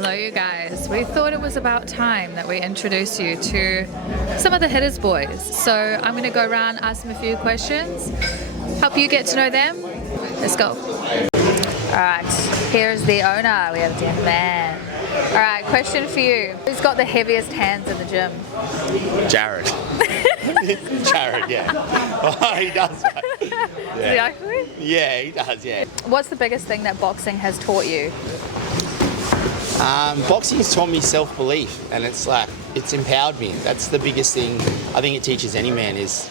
Hello you guys. We thought it was about time that we introduce you to some of the Hitterz boys. So I'm going to go around, ask them a few questions, help you get to know them. Let's go. Alright, here's the owner. We have the man. Alright, question for you. Who's got the heaviest hands in the gym? Jared. Jared, yeah. Oh, he does. Yeah. Does he actually? Yeah, he does, yeah. What's the biggest thing that boxing has taught you? Boxing has taught me self-belief, and it's empowered me. That's the biggest thing I think it teaches any man, is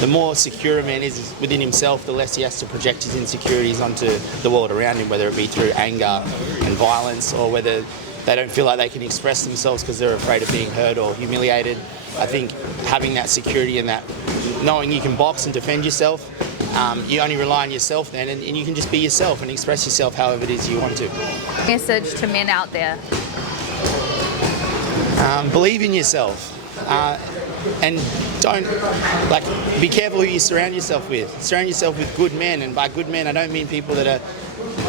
the more secure a man is within himself, the less he has to project his insecurities onto the world around him, whether it be through anger and violence, or whether they don't feel like they can express themselves because they're afraid of being hurt or humiliated. I think having that security and that knowing you can box and defend yourself, you only rely on yourself then, and you can just be yourself and express yourself however it is you want to. Message to men out there. Believe in yourself, and don't, be careful who you surround yourself with. Surround yourself with good men, and by good men I don't mean people that are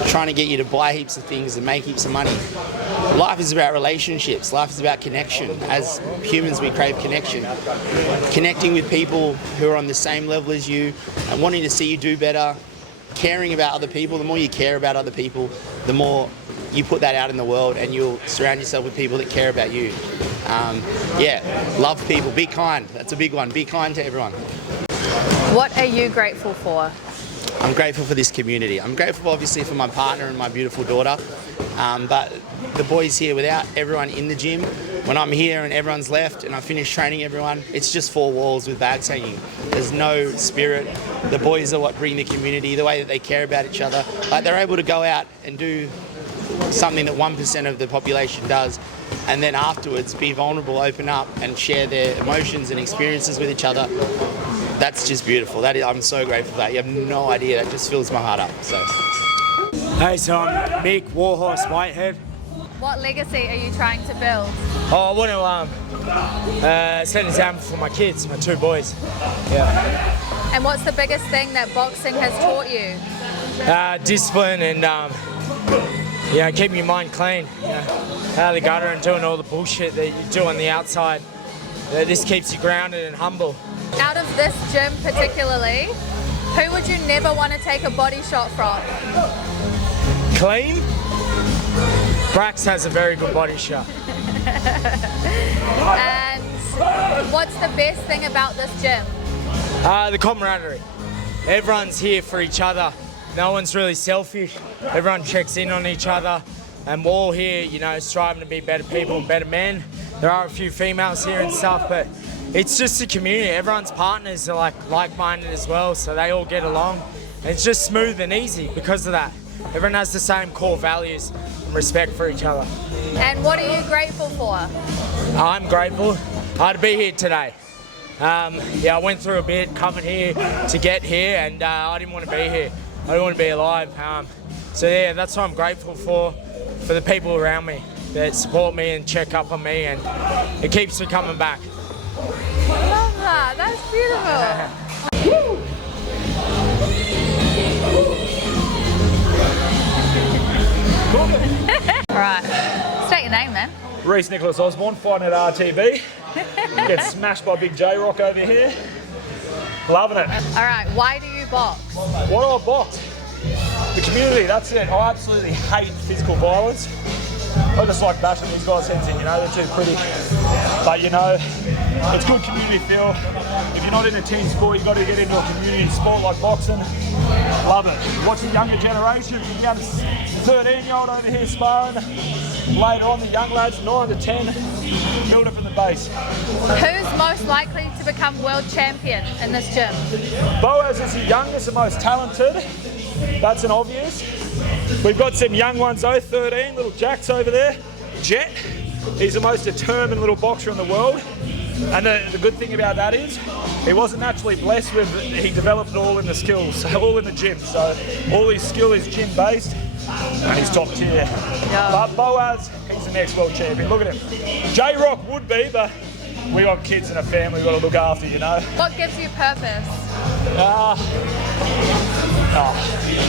trying to get you to buy heaps of things and make heaps of money. Life is about relationships. Life is about connection. As humans, we crave connection. Connecting with people who are on the same level as you and wanting to see you do better, caring about other people. The more you care about other people, the more you put that out in the world, and you'll surround yourself with people that care about you. Love people. Be kind. That's a big one. Be kind to everyone. What are you grateful for? I'm grateful for this community. I'm grateful obviously for my partner and my beautiful daughter, but the boys here, without everyone in the gym, when I'm here and everyone's left and I finish training everyone, it's just four walls with bags hanging. There's no spirit. The boys are what bring the community, the way that they care about each other. They're able to go out and do something that 1% of the population does, and then afterwards be vulnerable, open up and share their emotions and experiences with each other. That's just beautiful. I'm so grateful for that. You have no idea. That just fills my heart up. So. Hey, so I'm Mick Warhorse Whitehead. What legacy are you trying to build? Oh, I want to set an example for my kids, my two boys. Yeah. And what's the biggest thing that boxing has taught you? Discipline and keeping your mind clean. Out of the gutter and doing all the bullshit that you do on the outside. This keeps you grounded and humble. Out of this gym particularly, who would you never want to take a body shot from? Clean? Brax has a very good body shot. And what's the best thing about this gym? The camaraderie. Everyone's here for each other. No one's really selfish. Everyone checks in on each other. And we're all here, striving to be better people, better men. There are a few females here and stuff, but it's just a community. Everyone's partners are like-minded as well, so they all get along. And it's just smooth and easy because of that. Everyone has the same core values and respect for each other. And what are you grateful for? I'm grateful to be here today. I went through a bit coming here to get here, and I didn't want to be here. I didn't want to be alive. That's what I'm grateful for the people around me that support me and check up on me, and it keeps me coming back. I love that. That's beautiful. Alright, state your name then. Reese Nicholas Osborne, fighting at RTB. Get smashed by Big J-Rock over here. Loving it. Alright, why do you box? Why do I box? The community, that's it. I absolutely hate physical violence. I just like bashing these guys' heads in, they're too pretty. But it's good community feel. If you're not in a team sport, you've got to get into a community sport like boxing. Love it. Watch the younger generation. You got a 13-year-old over here sparring. Later on, the young lads, 9 to 10, build it from the base. Who's most likely to become world champion in this gym? Boaz is the youngest and most talented. That's an obvious. We've got some young ones though, 13, little Jack's over there. Jet, he's the most determined little boxer in the world. And the good thing about that is, he wasn't naturally blessed with, he developed it all in the skills, all in the gym. So all his skill is gym based, and he's top tier. Yeah. But Boaz, he's the next world champion, look at him. J-Rock would be, but we got kids and a family we've got to look after, What gives you purpose?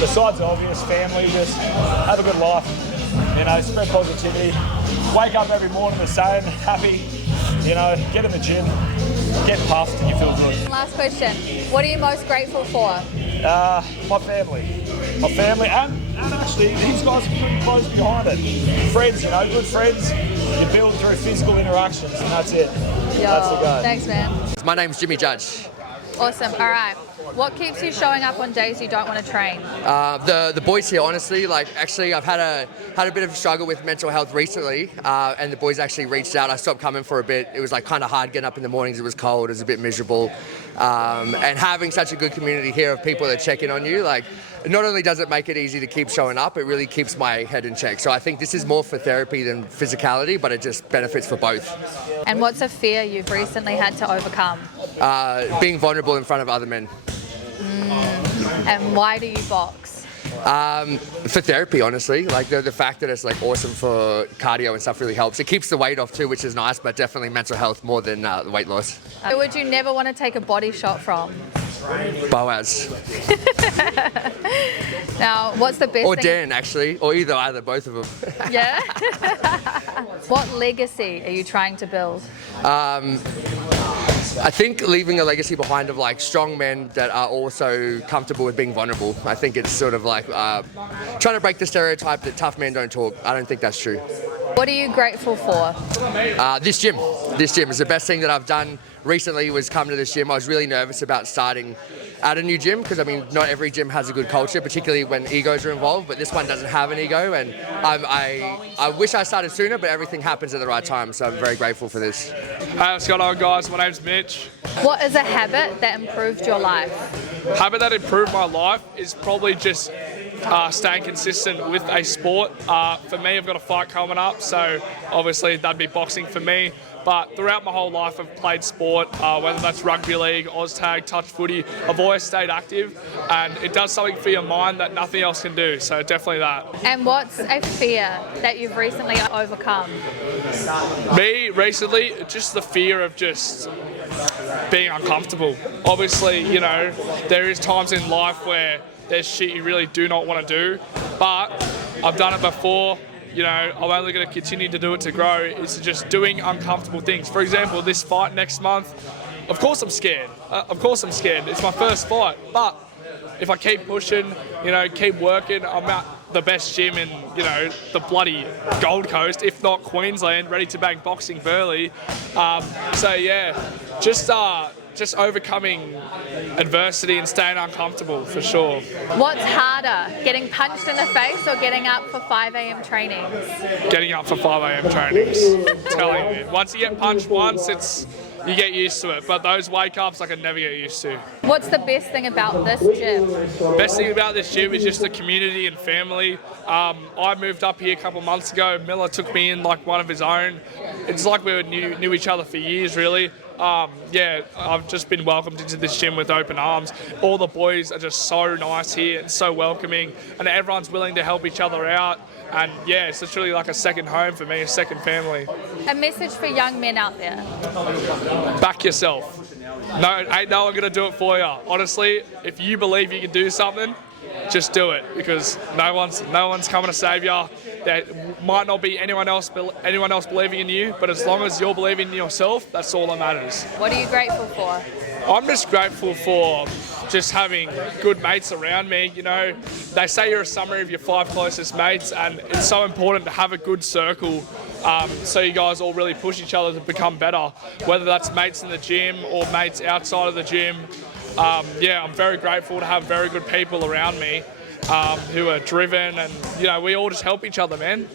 Besides the obvious, family, just have a good life. You know, spread positivity. Wake up every morning the same, happy. You know, get in the gym, get puffed, and you feel good. Last question. What are you most grateful for? My family. My family, and actually, these guys are pretty close behind it. Friends, you know, good friends. You build through physical interactions, and that's it. That's the go. Thanks, man. My name's Jimmy Judge. Awesome. All right. What keeps you showing up on days you don't want to train? The boys here, honestly, like actually I've had a bit of a struggle with mental health recently, and the boys actually reached out. I stopped coming for a bit. It was like kind of hard getting up in the mornings. It was cold. It was a bit miserable, and having such a good community here of people that check in on you, like not only does it make it easy to keep showing up, it really keeps my head in check. So I think this is more for therapy than physicality, but it just benefits for both. And what's a fear you've recently had to overcome? Being vulnerable in front of other men. And why do you box? For therapy, honestly. Like the fact that it's like awesome for cardio and stuff really helps. It keeps the weight off too, which is nice, but definitely mental health more than the weight loss. Who would you never want to take a body shot from? Boaz. Now, what's the best Or thing? Dan, actually. Or either, both of them. Yeah? What legacy are you trying to build? I think leaving a legacy behind of like strong men that are also comfortable with being vulnerable. I think it's sort of like trying to break the stereotype that tough men don't talk. I don't think that's true. What are you grateful for? This gym is the best thing that I've done recently. Was come to this gym. I was really nervous about starting at a new gym because I mean not every gym has a good culture, particularly when egos are involved, but this one doesn't have an ego, and I wish I started sooner, but everything happens at the right time, so I'm very grateful for this. Hey, what's going on, guys? My name's Mitch. What is a habit that improved your life? Habit that improved my life is probably just staying consistent with a sport. For me, I've got a fight coming up, so obviously that'd be boxing for me. But throughout my whole life, I've played sport, whether that's rugby league, Oztag, touch footy. I've always stayed active, and it does something for your mind that nothing else can do, so definitely that. And what's a fear that you've recently overcome? Me, recently, just the fear of just being uncomfortable. Obviously, you know, there is times in life where there's shit you really do not want to do, but I've done it before. You know, I'm only going to continue to do it to grow. It's just doing uncomfortable things. For example, this fight next month, of course I'm scared. It's my first fight. But if I keep pushing, you know, keep working, I'm at the best gym in, you know, the bloody Gold Coast, if not Queensland, ready to bang boxing Burleigh. So yeah, just overcoming adversity and staying uncomfortable for sure. What's harder, getting punched in the face or getting up for 5 a.m. trainings? Getting up for 5 a.m. trainings. Telling you, once you get punched once, you get used to it. But those wake ups I can never get used to. What's the best thing about this gym? Best thing about this gym is just the community and family. I moved up here a couple of months ago. Miller took me in like one of his own. It's like we knew each other for years, really. Yeah, I've just been welcomed into this gym with open arms. All the boys are just so nice here and so welcoming, and everyone's willing to help each other out. And yeah, it's literally like a second home for me, a second family. A message for young men out there. Back yourself. No, ain't no one gonna do it for you. Honestly, if you believe you can do something, just do it, because no one's coming to save you. There might not be anyone else believing in you, but as long as you're believing in yourself, that's all that matters. What are you grateful for? I'm just grateful for just having good mates around me. You know, they say you're a summary of your 5 closest mates, and it's so important to have a good circle, so you guys all really push each other to become better, whether that's mates in the gym or mates outside of the gym. Yeah, I'm very grateful to have very good people around me who are driven, and you know, we all just help each other, man.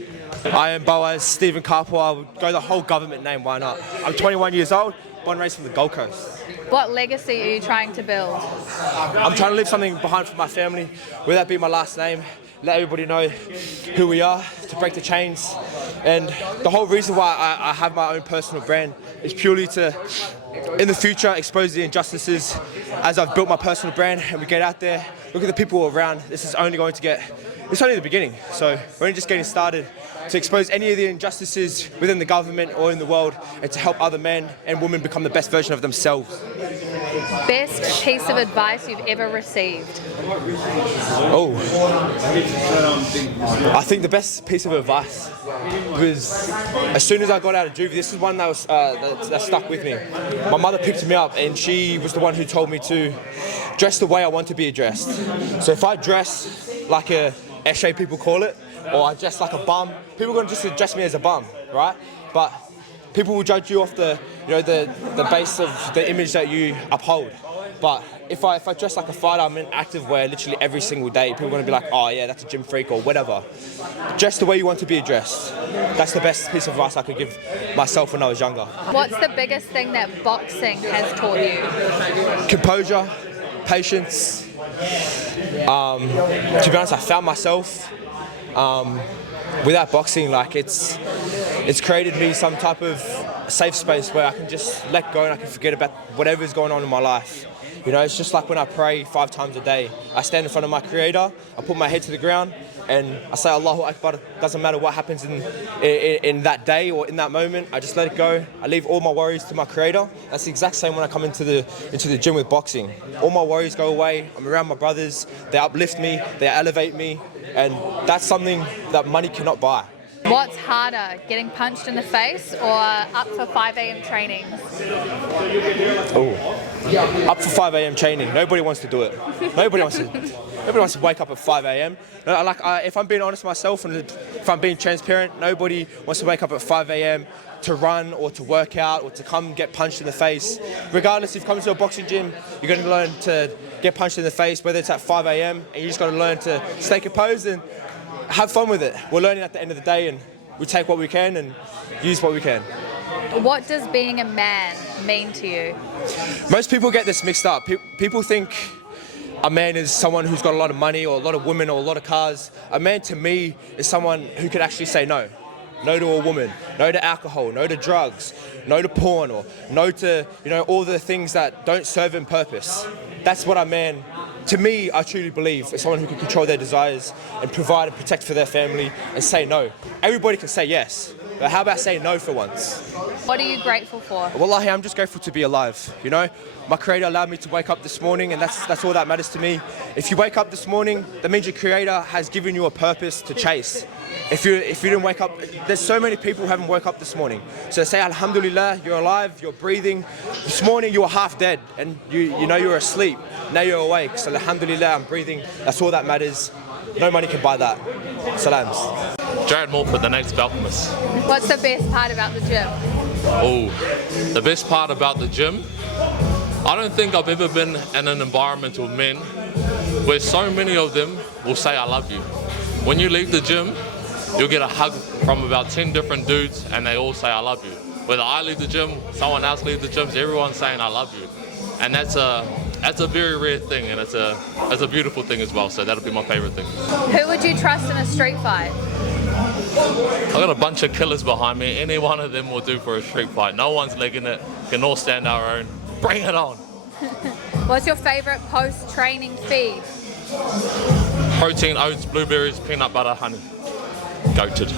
I am Boaz, Stephen Carpel. I would go the whole government name, why not? I'm 21 years old, born and raised from the Gold Coast. What legacy are you trying to build? I'm trying to leave something behind for my family, whether that be my last name, let everybody know who we are, to break the chains. And the whole reason why I have my own personal brand is purely to, in the future, expose the injustices as I've built my personal brand and we get out there, look at the people around. This is only going to get it's only the beginning. So we're only just getting started to expose any of the injustices within the government or in the world, and to help other men and women become the best version of themselves. Best piece of advice you've ever received? Oh, I think the best piece of advice was, as soon as I got out of juvie, this is one that was that stuck with me. My mother picked me up, and she was the one who told me to dress the way I want to be addressed. So if I dress like a esche, people call it, or I dress like a bum, people are going to just address me as a bum, right? But people will judge you off the base of the image that you uphold. But if I dress like a fighter, I'm in active wear literally every single day. People are going to be like, oh yeah, that's a gym freak or whatever. Dress the way you want to be addressed. That's the best piece of advice I could give myself when I was younger. What's the biggest thing that boxing has taught you? Composure, patience. To be honest, I found myself without boxing, like it's created me some type of safe space where I can just let go and I can forget about whatever's going on in my life. You know, it's just like when I pray 5 times a day. I stand in front of my Creator, I put my head to the ground, and I say Allahu Akbar. Doesn't matter what happens in that day or in that moment. I just let it go. I leave all my worries to my Creator. That's the exact same when I come into the gym with boxing. All my worries go away. I'm around my brothers. They uplift me. They elevate me, and that's something that money cannot buy. What's harder, getting punched in the face or up for 5 a.m. training? Oh, up for 5 a.m. training. Nobody wants to do it. Nobody wants to wake up at 5 a.m. If I'm being honest with myself and if I'm being transparent, nobody wants to wake up at 5 a.m. to run or to work out or to come get punched in the face. Regardless, if you come to a boxing gym, you're going to learn to get punched in the face, whether it's at 5 a.m. and you just got to learn to stay composed and have fun with it. We're learning at the end of the day, and we take what we can and use what we can. What does being a man mean to you? Most people get this mixed up. People think a man is someone who's got a lot of money or a lot of women or a lot of cars. A man to me is someone who could actually say no. No to a woman, no to alcohol, no to drugs, no to porn, or no to, all the things that don't serve him purpose. That's what a man, to me, I truly believe, is someone who can control their desires and provide and protect for their family and say no. Everybody can say yes, but how about saying no for once? What are you grateful for? Wallahi, I'm just grateful to be alive, My Creator allowed me to wake up this morning, and that's all that matters to me. If you wake up this morning, that means your Creator has given you a purpose to chase. If you didn't wake up, there's so many people who haven't woke up this morning. So say Alhamdulillah, you're alive, you're breathing. This morning you were half dead and you were asleep. Now you're awake. So Alhamdulillah, I'm breathing. That's all that matters. No money can buy that. Salams. Jared Morford, the next Alchemist. What's the best part about the gym? Oh, the best part about the gym? I don't think I've ever been in an environment with men where so many of them will say I love you. When you leave the gym, you'll get a hug from about 10 different dudes and they all say I love you. Whether I leave the gym, someone else leaves the gym, everyone's saying I love you. And that's a very rare thing, and it's a beautiful thing as well, so that'll be my favorite thing. Who would you trust in a street fight? I've got a bunch of killers behind me. Any one of them will do for a street fight. No one's legging it. We can all stand our own. Bring it on. What's your favorite post-training feed? Protein, oats, blueberries, peanut butter, honey. Goated.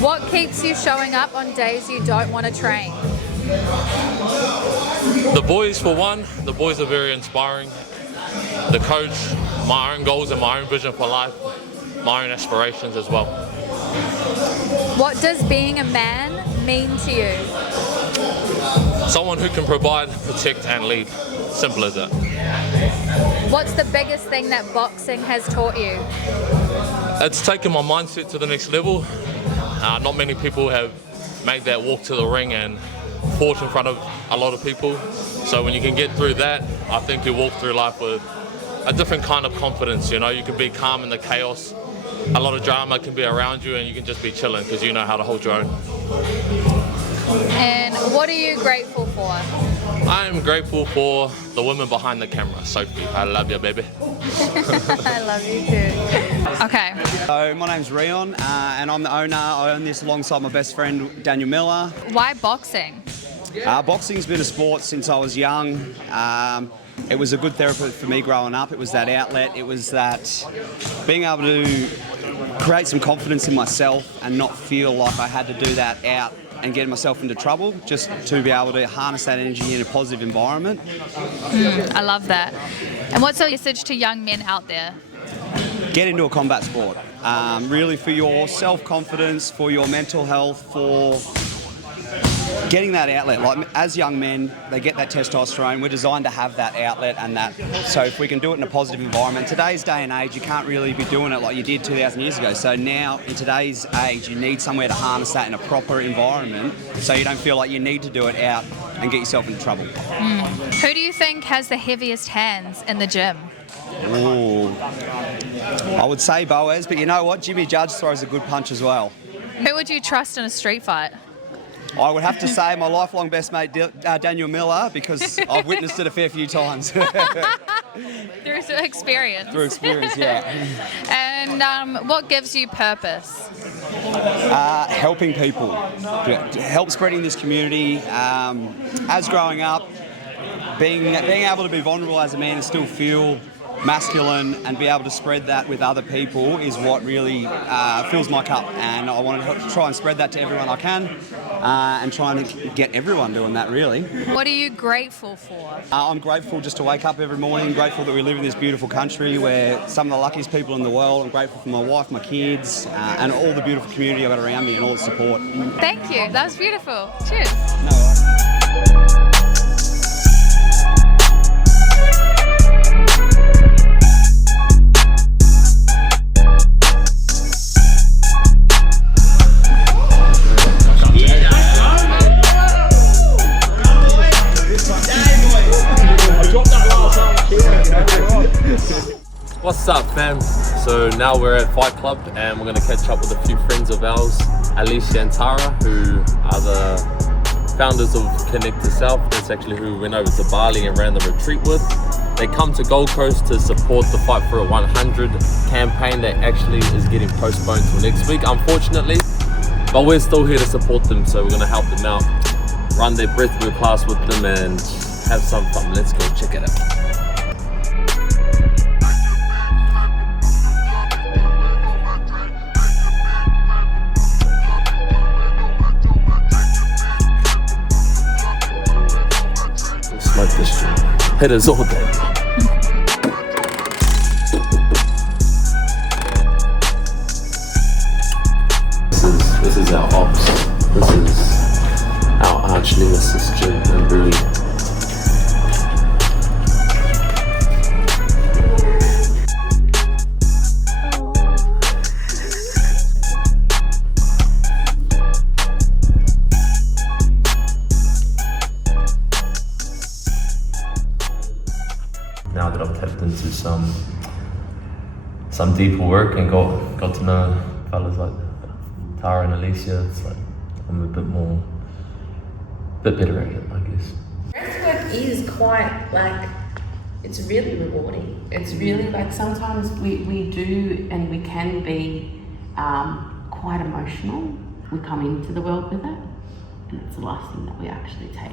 What keeps you showing up on days you don't want to train? The boys, for one, the boys are very inspiring. The coach, my own goals and my own vision for life, my own aspirations as well. What does being a man mean to you? Someone who can provide, protect and lead. Simple as that. What's the biggest thing that boxing has taught you? It's taken my mindset to the next level. Not many people have made that walk to the ring and fought in front of a lot of people. So when you can get through that, I think you walk through life with a different kind of confidence. You can be calm in the chaos. A lot of drama can be around you and you can just be chilling because you know how to hold your own. And what are you grateful for? I am grateful for the women behind the camera. Sophie, I love you, baby. I love you too. Okay. So my name's Rion and I'm the owner. I own this alongside my best friend Daniel Miller. Why boxing? Boxing's been a sport since I was young. it was a good therapy for me growing up. It was that outlet. It was that being able to create some confidence in myself and not feel like I had to do that out and get myself into trouble, just to be able to harness that energy in a positive environment. I love that. And what's your message to young men out there? Get into a combat sport. Really for your self-confidence, for your mental health, for getting that outlet. Like as young men, they get that testosterone. We're designed to have that outlet and that. So if we can do it in a positive environment, today's day and age, you can't really be doing it like you did 2,000 years ago. So now in today's age, you need somewhere to harness that in a proper environment so you don't feel like you need to do it out and get yourself into trouble. Who do you think has the heaviest hands in the gym? Ooh. I would say Boaz, but you know what? Jimmy Judge throws a good punch as well. Who would you trust in a street fight? I would have to say my lifelong best mate, Daniel Miller, because I've witnessed it a fair few times. Through experience. Through experience, yeah. And what gives you purpose? Helping people, help spreading this community. As growing up, being able to be vulnerable as a man and still feel masculine and be able to spread that with other people is what really fills my cup, and I want to try and spread that to everyone I can, and trying to get everyone doing that really. What are you grateful for? I'm grateful just to wake up every morning, grateful that we live in this beautiful country where some of the luckiest people in the world. I'm grateful for my wife, my kids, and all the beautiful community I've got around me and all the support. Thank you, that was beautiful. Cheers. No worries. What's up, fam? So now we're at Fight Club and we're going to catch up with a few friends of ours, Alycia and Tara, who are the founders of Connect to Self. That's actually who we went over to Bali and ran the retreat with. They come to Gold Coast to support the Fight for a 100 campaign that actually is getting postponed till next week, unfortunately. But we're still here to support them, so we're going to help them out, run their breathwork class with them and have some fun. Let's go check it out. Smoke this shit. Hitterz all day. This is our ops. This is our arch nemesis, Jim and Bali. Now that I've tapped into some deeper work and got to know fellas like Tara and Alycia, it's like I'm a bit better at it, I guess. Breathwork is quite like, it's really rewarding. It's really like sometimes we do and we can be quite emotional. We come into the world with it, and it's the last thing that we actually take.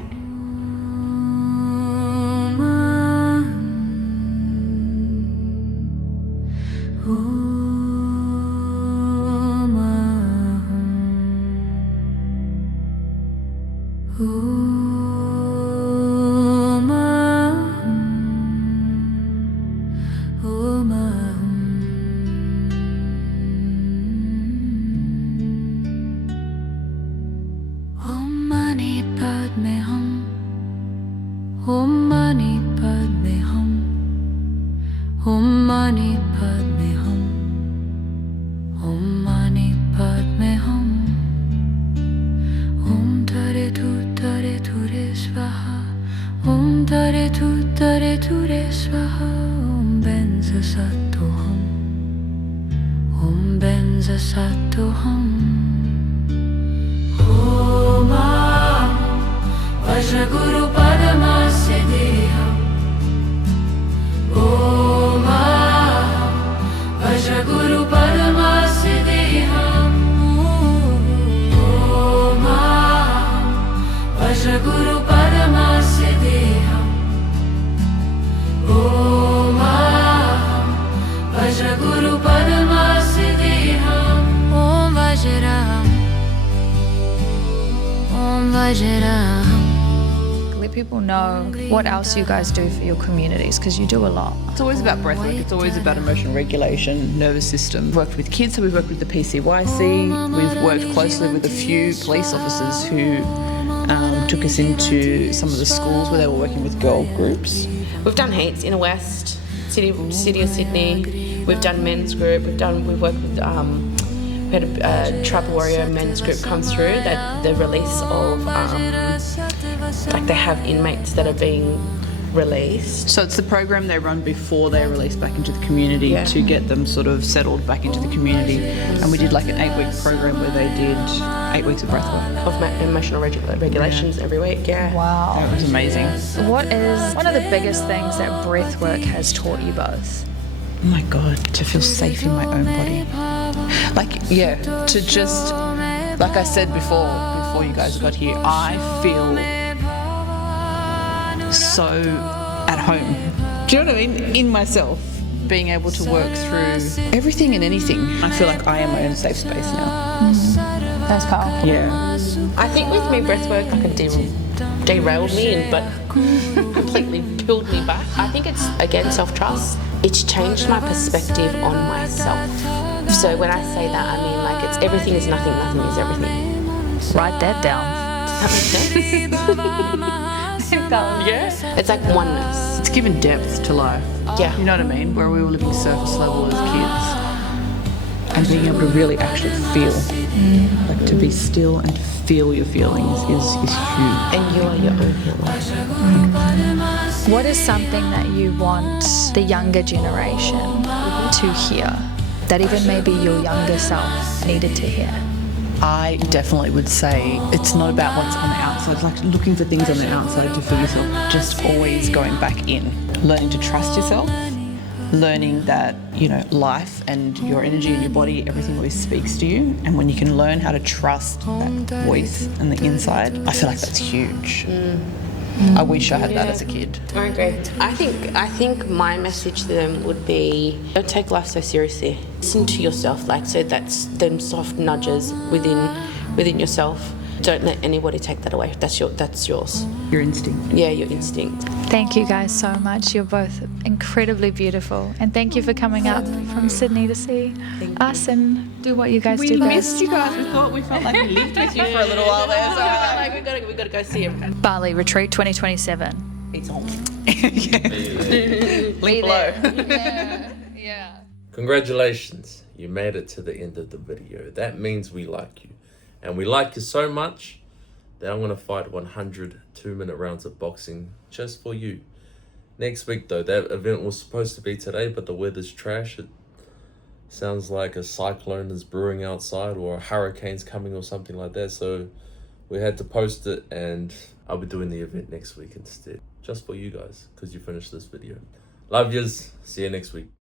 Let people know what else you guys do for your communities, because you do a lot. It's always about breathwork. It's always about emotional regulation, nervous system. We've worked with kids, so we've worked with the PCYC. We've worked closely with a few police officers who took us into some of the schools where they were working with girl groups. We've done heaps in the West, City of Sydney. We've done men's group. We've worked with. We had a tribal warrior men's group come through. That the release of like they have inmates that are being released. So it's the program they run before they're released back into the community to get them sort of settled back into the community. And we did like an 8-week program where they did 8 weeks of breathwork. Of emotional regulations every week, Wow. It was amazing. What is one of the biggest things that breathwork has taught you both? Oh my God, to feel safe in my own body. To just, like I said before you guys got here, I feel so at home. Do you know what I mean? In myself, being able to work through everything and anything. I feel like I am my own safe space now. That's powerful. Yeah. I think with me breathwork like it derailed me but completely pulled me back. I think it's again self-trust. It's changed my perspective on myself. So when I say that, I mean like it's everything is nothing, nothing is everything. Write that down. Does that make sense? Yeah. It's like oneness. It's given depth to life. Yeah. You know what I mean? Where we were living surface level as kids. And being able to really actually feel. Like to be still and feel your feelings is huge. And you are your own healer. What is something that you want the younger generation to hear, that even maybe your younger self needed to hear? I definitely would say it's not about what's on the outside. It's like looking for things on the outside to feel yourself. Just always going back in. Learning to trust yourself. Learning that, life and your energy and your body, everything always speaks to you. And when you can learn how to trust that voice and the inside, I feel like that's huge. I wish I had that as a kid. I agree. I think my message to them would be, don't take life so seriously. Listen to yourself, so that's them soft nudges within yourself. Don't let anybody take that away. That's yours. Your instinct. Yeah, your instinct. Thank you guys so much. You're both incredibly beautiful. And thank you for coming up from Sydney to see us and do what you guys do best. We missed you guys. We felt like we lived with you for a little while there. So we gotta go see him. Bali Retreat 2027. It's on. Link below. Yeah. Congratulations, you made it to the end of the video. That means we like you. And we like you so much that I'm going to fight 100 2-minute rounds of boxing just for you. Next week though, that event was supposed to be today, but the weather's trash. It sounds like a cyclone is brewing outside or a hurricane's coming or something like that. So we had to post it, and I'll be doing the event next week instead. Just for you guys, because you finished this video. Love yous. See you next week.